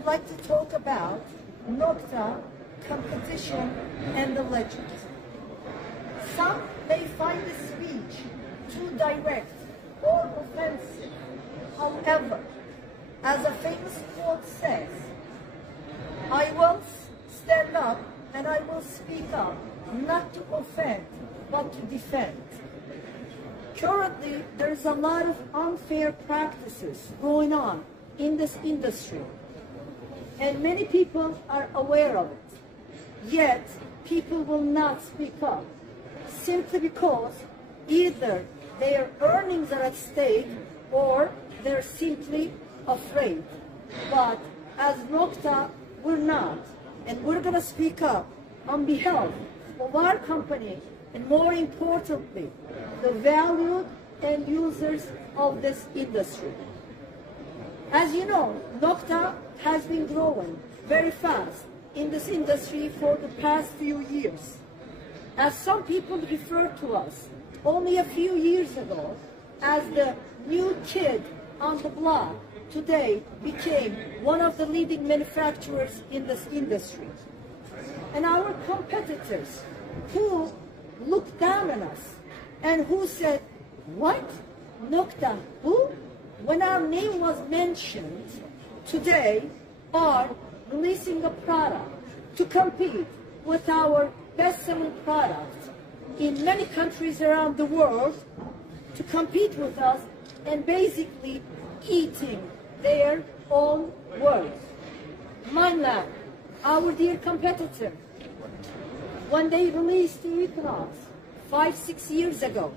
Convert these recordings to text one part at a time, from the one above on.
would like to talk about Nokta, competition, and the legend. Some may find the speech too direct or offensive. However, as a famous quote says, I will stand up and I will speak up, not to offend, but to defend. Currently, there's a lot of unfair practices going on in this industry, and many people are aware of it. Yet, people will not speak up, simply because either their earnings are at stake or they're simply afraid. But as Nokta, we're not, and we're going to speak up on behalf of our company, and more importantly, the valued end users of this industry. As you know, Nokta has been growing very fast in this industry for the past few years. As some people refer to us only a few years ago as the new kid on the block, today became one of the leading manufacturers in this industry. And our competitors who looked down on us and who said, what? Nokta, who? When our name was mentioned, today are releasing a product to compete with our best-selling product in many countries around the world, to compete with us and basically eating their own words. Minelab, our dear competitor, when they released the Equinox 5-6 years ago,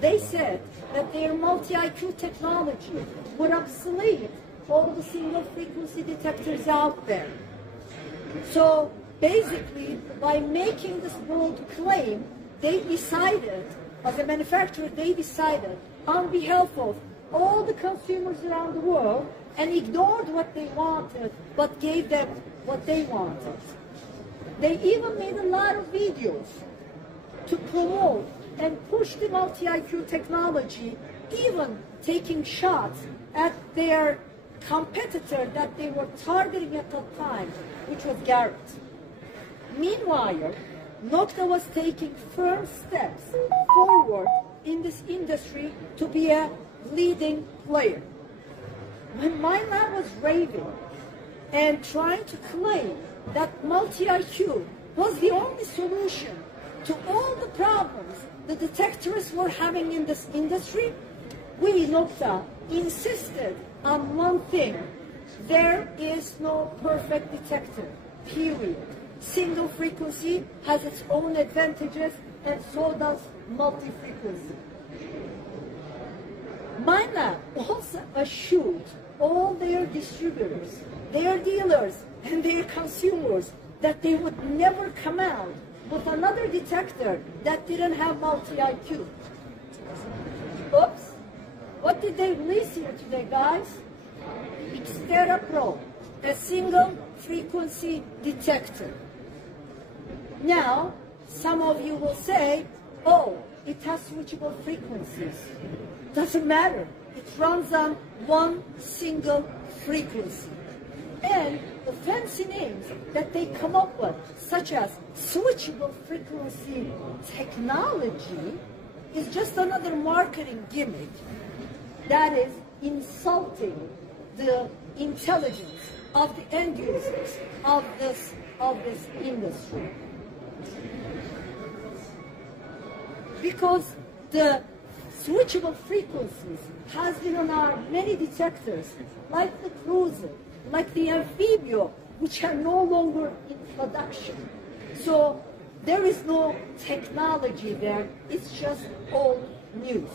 they said that their multi-IQ technology would obsolete all the single frequency detectors out there. So basically, by making this bold claim, they decided, as a manufacturer, they decided on behalf of all the consumers around the world and ignored what they wanted, but gave them what they wanted. They even made a lot of videos to promote and push the multi-IQ technology, even taking shots at their competitor that they were targeting at the time, which was Garrett. Meanwhile, Nokta was taking firm steps forward in this industry to be a leading player. When minelab was raving and trying to claim that multi-IQ was the only solution to all the problems the detectorists were having in this industry, we, Nokta, insisted on one thing: there is no perfect detector, period. Single frequency has its own advantages, and so does multi-frequency. minelab also assured all their distributors, their dealers, and their consumers that they would never come out with another detector that didn't have multi-IQ. Oops, what did they release here today, guys? Xterra Pro, a single frequency detector. Now, some of you will say, oh, it has switchable frequencies. Doesn't matter. It runs on one single frequency. And the fancy names that they come up with, such as switchable frequency technology, is just another marketing gimmick that is insulting the intelligence of the end users of this industry. Because the switchable frequencies has been on our many detectors, like the Cruiser, like the Amphibio, which are no longer in production. So there is no technology there, it's just old news.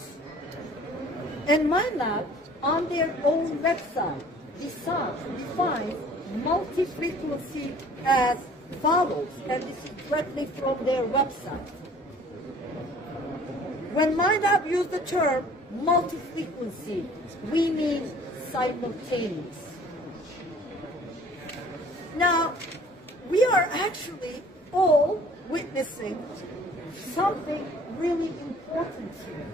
And minelab, on their own website, defines multi-frequency as follows, and this is directly from their website. When minelab used the term multi-frequency, we mean simultaneous. Now, we are actually all witnessing something really important here.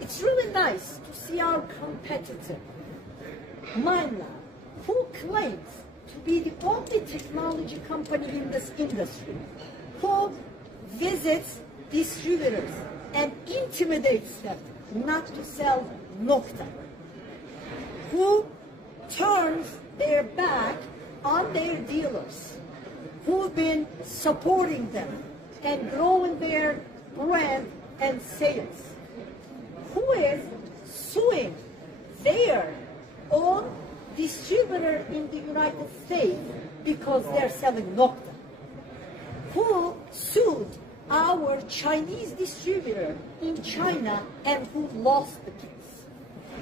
It's really nice to see our competitor, minelab, who claims to be the only technology company in this industry, who visits distributors and intimidates them not to sell Nokta, who turns their back on their dealers, who've been supporting them and growing their brand and sales, who is suing their own distributor in the United States because they're selling Nokta, who sued our Chinese distributor in China and who lost the case,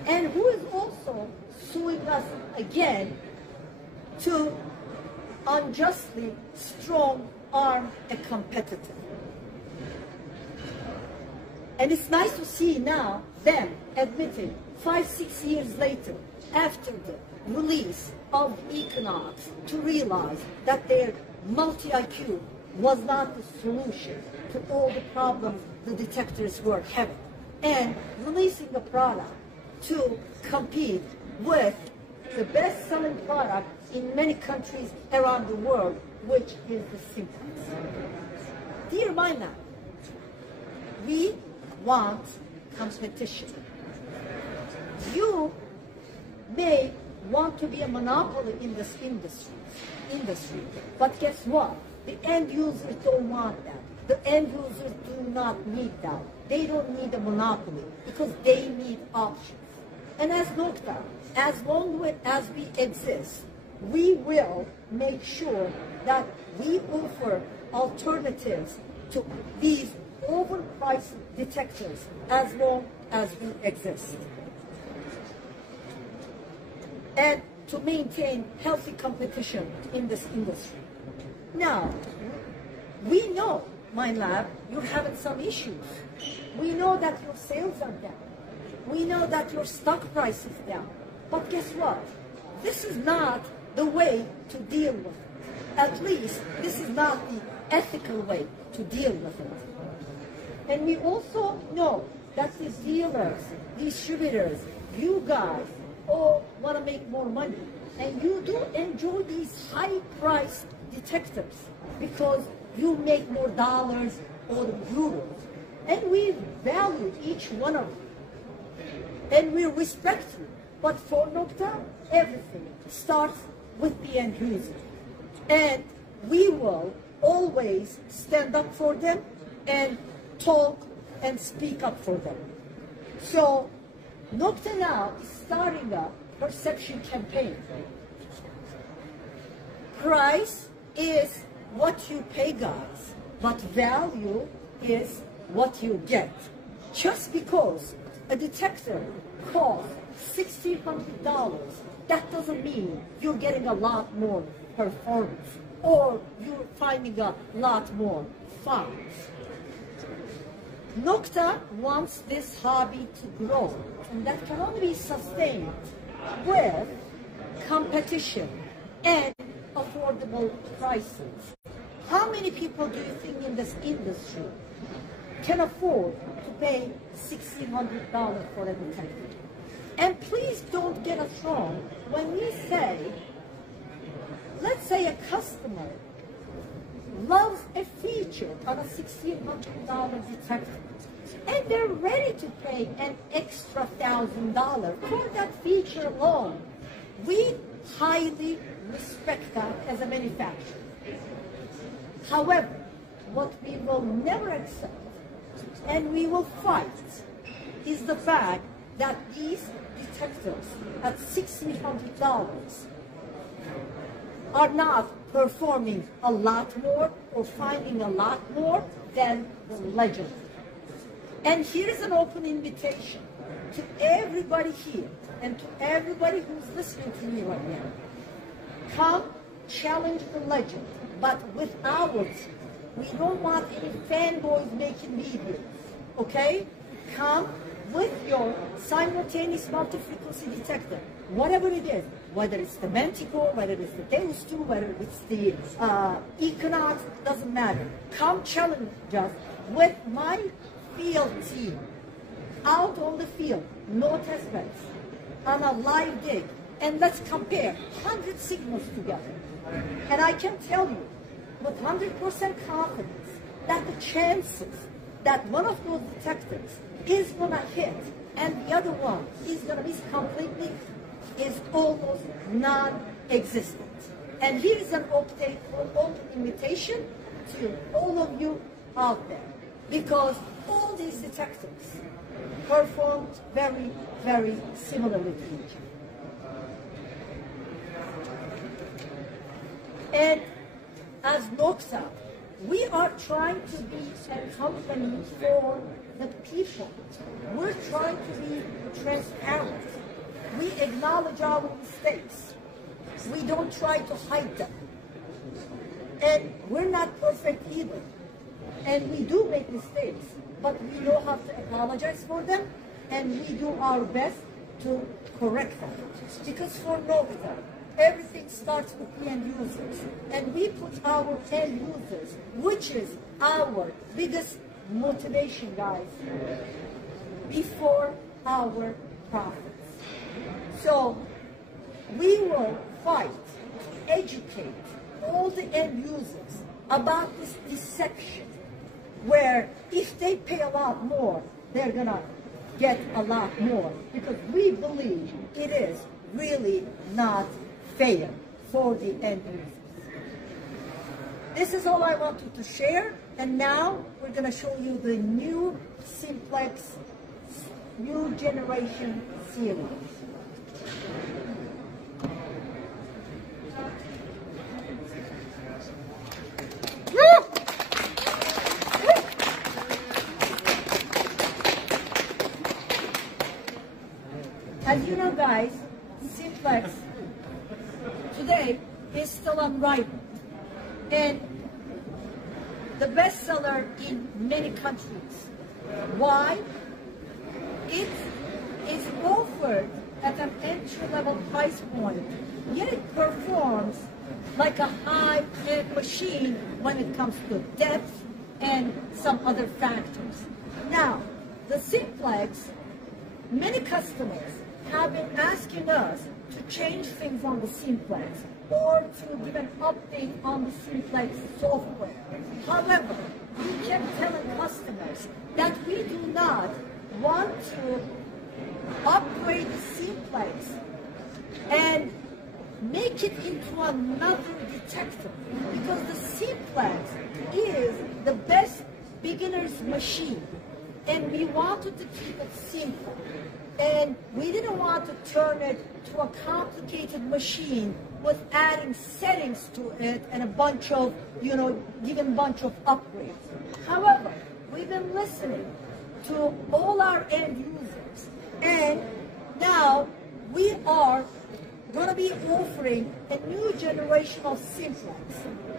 and who is also suing us again to unjustly strong-arm a competitor. And it's nice to see now them admitting 5-6 years later, after the release of Equinox, to realize that their multi-IQ was not the solution to all the problems the detectors were having, and releasing a product to compete with the best-selling product in many countries around the world, which is the Simplex. Dear minelab, we want competition. You may want to be a monopoly in this industry, but guess what? The end users don't want that. The end users do not need that. They don't need a monopoly because they need options. And as Nokta, as long as we exist, we will make sure that we offer alternatives to these overpriced detectors as long as we exist. And to maintain healthy competition in this industry. Now, we know, minelab, you're having some issues. We know that your sales are down. We know that your stock price is down. But guess what? This is not the way to deal with it. At least, this is not the ethical way to deal with it. And we also know that the dealers, distributors, you guys all want to make more money. And you do enjoy these high-priced detectors because you make more dollars or euros. And we value each one of you. And we respect you. But for Nokta, everything starts with the end user. And we will always stand up for them and talk and speak up for them. So Nokta now is starting a perception campaign. Price is what you pay, guys, but value is what you get. Just because a detector costs $1,600, that doesn't mean you're getting a lot more performance or you're finding a lot more fun. Nokta wants this hobby to grow, and that can only be sustained with competition and affordable prices. How many people do you think in this industry can afford to pay $1,600 for a detector? And please don't get us wrong when we say, let's say a customer loves a feature on a $1,600 detector, and they're ready to pay an extra $1,000 for that feature alone. We highly respect that as a manufacturer. However, what we will never accept, and we will fight, is the fact that these detectors at $1,600 are not performing a lot more or finding a lot more than the Legend. And here's an open invitation to everybody here and to everybody who's listening to me right now. Come challenge the Legend, but with our team. We don't want any fanboys making videos, okay? Come with your simultaneous multi-frequency detector, whatever it is, whether it's the Manticore, whether it's the Deus 2, whether it's the Equinox, doesn't matter. Come challenge us with my field team out on the field, no test beds, on a live dig, and let's compare 100 signals together. And I can tell you with 100% confidence that the chances that one of those detectors is going to hit and the other one is going to miss completely is almost non-existent. And here is an open invitation to all of you out there, because all these detectors perform very, very similarly to each other. And as Nokta, we are trying to be a company for the people. We're trying to be transparent. We acknowledge our mistakes. We don't try to hide them. And we're not perfect either. And we do make mistakes, but we know how to apologize for them, and we do our best to correct them. Because for Nokta, everything starts with the end users. And we put our end users, which is our biggest motivation, guys, before our profits. So we will fight to educate all the end users about this deception, where if they pay a lot more, they're gonna get a lot more, because we believe it is really not fair for the end users. This is all I wanted to share, and now we're gonna show you the new Simplex new generation series. As you know, guys, Simplex today is still unrivaled and the bestseller in many countries. Why? It is offered at an entry-level price point, yet it performs like a high-end machine when it comes to depth and some other factors. Now, the Simplex, many customers have been asking us to change things on the Simplex or to give an update on the Simplex software. However, we kept telling customers that we do not want to upgrade the Simplex and make it into another detector, because the Simplex is the best beginner's machine, and we wanted to keep it simple. And we didn't want to turn it to a complicated machine with adding settings to it and a bunch of, giving a bunch of upgrades. However, we've been listening to all our end users, and now we are going to be offering a new generation of Simplex,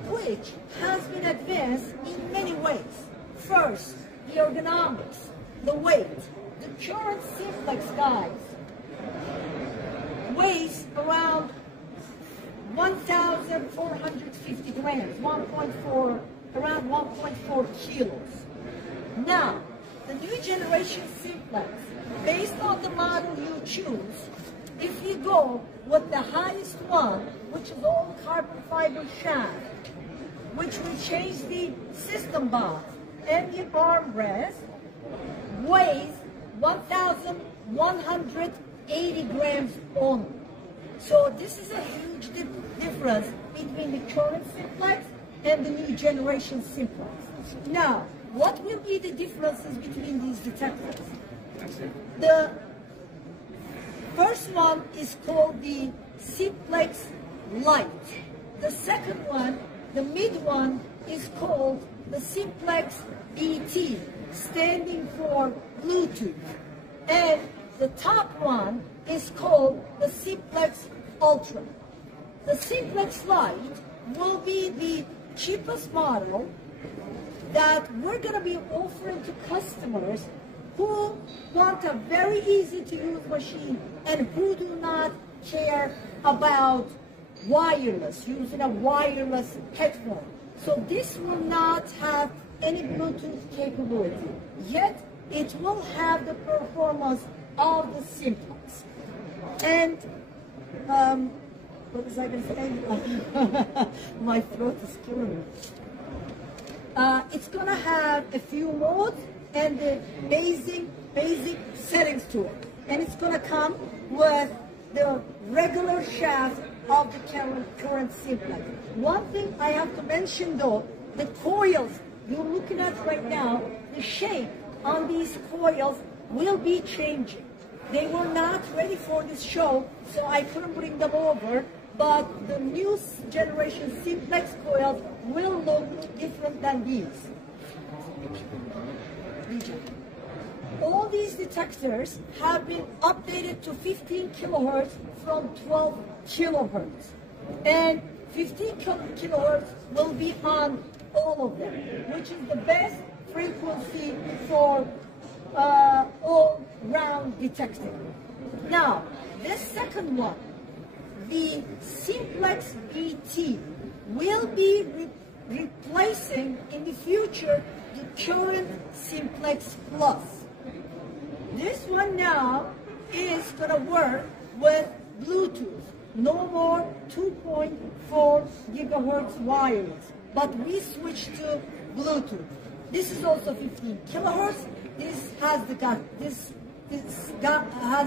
which has been advanced in many ways. First, the ergonomics, the weight. The current Simplex, guys, weighs around 1,450 grams, around 1.4 kilos. Now, the new generation Simplex, based on the model you choose, if you go with the highest one, which is all carbon fiber shaft, which will change the system box and the armrest, weighs 1,180 grams only. So this is a huge difference between the current Simplex and the new generation Simplex. Now, what will be the differences between these detectors? The first one is called the Simplex Lite. The second one, the mid one, is called the Simplex BT, standing for Bluetooth. And the top one is called the Simplex Ultra. The Simplex Lite will be the cheapest model that we're going to be offering to customers who want a very easy to use machine and who do not care about wireless, using a wireless headphone. So this will not have any Bluetooth capability, yet it will have the performance of the Simplex. And what was I going to say? My throat is killing me. It's going to have a few modes and the basic settings to it. And it's going to come with the regular shaft of the current simplex. One thing I have to mention though, the coils you're looking at right now, the shape on these coils will be changing. They were not ready for this show, so I couldn't bring them over, but the new generation simplex coils will look different than these. All these detectors have been updated to 15 kilohertz from 12 kilohertz. And 15 kilohertz will be on all of them, which is the best frequency for all-round detecting. Now, this second one, the Simplex BT, will be replacing in the future the current Simplex Plus. This one now is going to work with Bluetooth. No more 2.4 gigahertz wireless, but we switched to Bluetooth. This is also 15 kilohertz. This has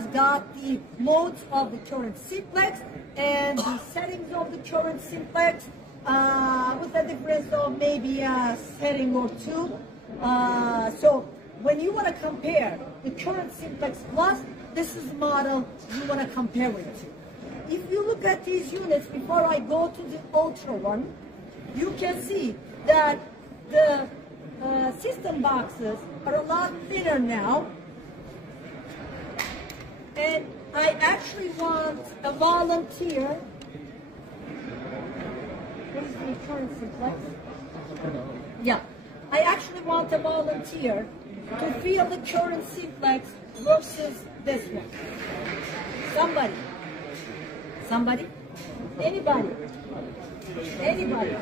got the modes of the current simplex and the settings of the current simplex with a difference of maybe a setting or two. So when you want to compare the current simplex plus, this is the model you want to compare it to. If you look at these units before I go to the Ultra one, you can see that the system boxes are a lot thinner now. And I actually want a volunteer. What is the current simplex? Yeah. I actually want a volunteer to feel the current simplex versus this one. Somebody? Somebody? Anybody? Anybody?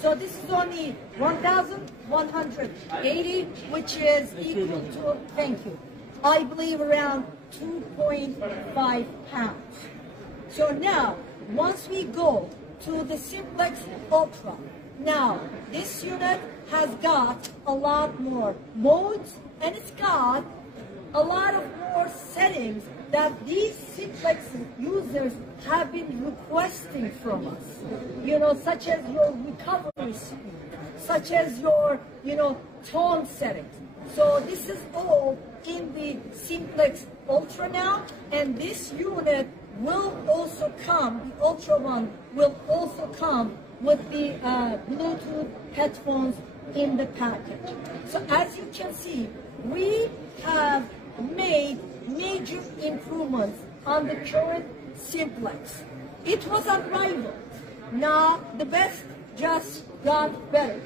So this is only 1,180, which is equal to, thank you, I believe around 2.5 pounds. So now, once we go to the Simplex Ultra, now this unit has got a lot more modes and it's got a lot of more settings that these simplex users have been requesting from us. You know, such as your recovery speed, such as your, tone settings. So this is all in the Simplex Ultra now, and this unit will also come, the Ultra one will also come with the Bluetooth headphones in the package. So as you can see, we have made major improvements on the current simplex. It was unrivaled. Now the best just got better.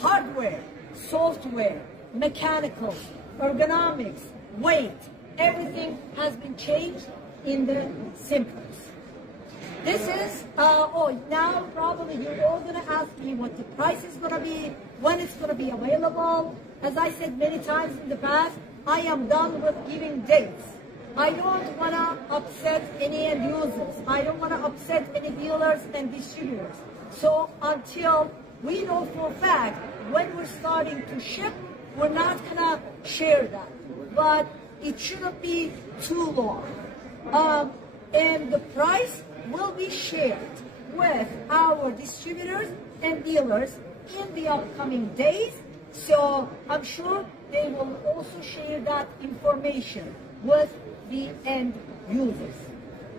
Hardware, software, mechanicals, ergonomics, weight, everything has been changed in the simplex. This is, now probably you're all going to ask me what the price is going to be, when it's going to be available. As I said many times in the past, I am done with giving dates. I don't want to upset any end users. I don't want to upset any dealers and distributors. So until we know for a fact when we're starting to ship, we're not going to share that. But it shouldn't be too long. And the price will be shared with our distributors and dealers in the upcoming days. So I'm sure they will also share that information with the end users.